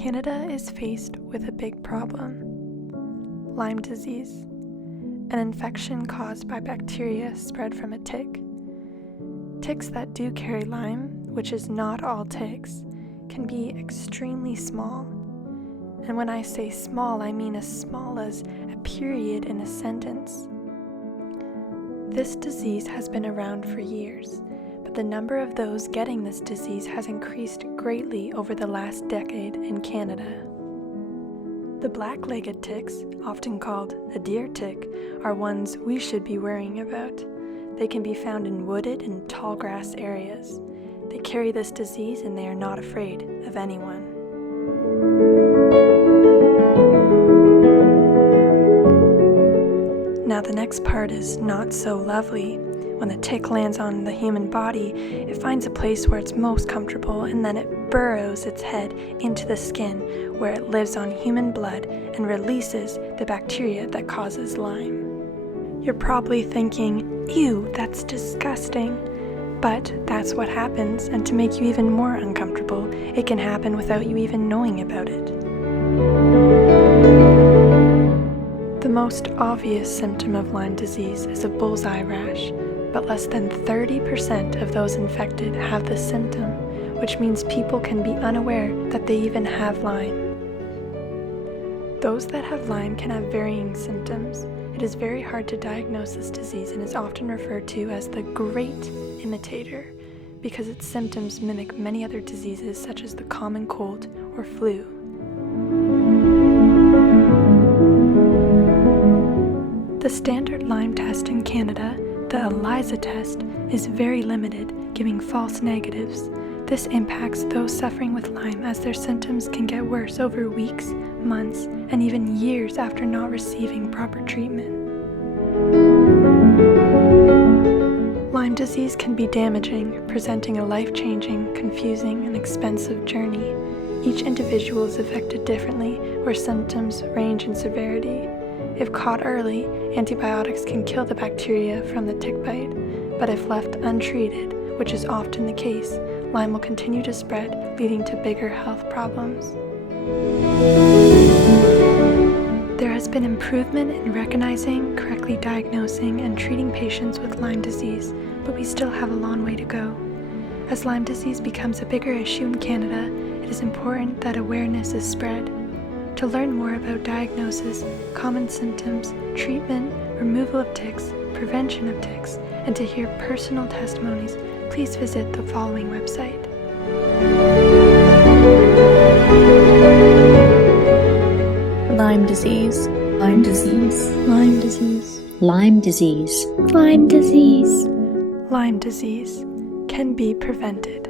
Canada is faced with a big problem: Lyme disease, an infection caused by bacteria spread from a tick. Ticks that do carry Lyme, which is not all ticks, can be extremely small. And when I say small, I mean as small as a period in a sentence. This disease has been around for years, but the number of those getting this disease has increased greatly over the last decade in Canada. The black-legged ticks, often called a deer tick, are ones we should be worrying about. They can be found in wooded and tall grass areas. They carry this disease and they are not afraid of anyone. Now the next part is not so lovely. When the tick lands on the human body, it finds a place where it's most comfortable, and then it burrows its head into the skin where it lives on human blood and releases the bacteria that causes Lyme. You're probably thinking, ew, that's disgusting. But that's what happens, and to make you even more uncomfortable, it can happen without you even knowing about it. The most obvious symptom of Lyme disease is a bullseye rash, but less than 30% of those infected have this symptom, which means people can be unaware that they even have Lyme. Those that have Lyme can have varying symptoms. It is very hard to diagnose this disease and is often referred to as the great imitator because its symptoms mimic many other diseases such as the common cold or flu. The standard Lyme test in Canada, the ELISA test, is very limited, giving false negatives. This impacts those suffering with Lyme as their symptoms can get worse over weeks, months, and even years after not receiving proper treatment. Lyme disease can be damaging, presenting a life-changing, confusing, and expensive journey. Each individual is affected differently, where symptoms range in severity. If caught early, antibiotics can kill the bacteria from the tick bite, but if left untreated, which is often the case, Lyme will continue to spread, leading to bigger health problems. There has been improvement in recognizing, correctly diagnosing, and treating patients with Lyme disease, but we still have a long way to go. As Lyme disease becomes a bigger issue in Canada, it is important that awareness is spread. To learn more about diagnosis, common symptoms, treatment, removal of ticks, prevention of ticks, and to hear personal testimonies, please visit the following website. Lyme disease. Lyme disease. Lyme disease. Lyme disease. Lyme disease. Lyme disease can be prevented.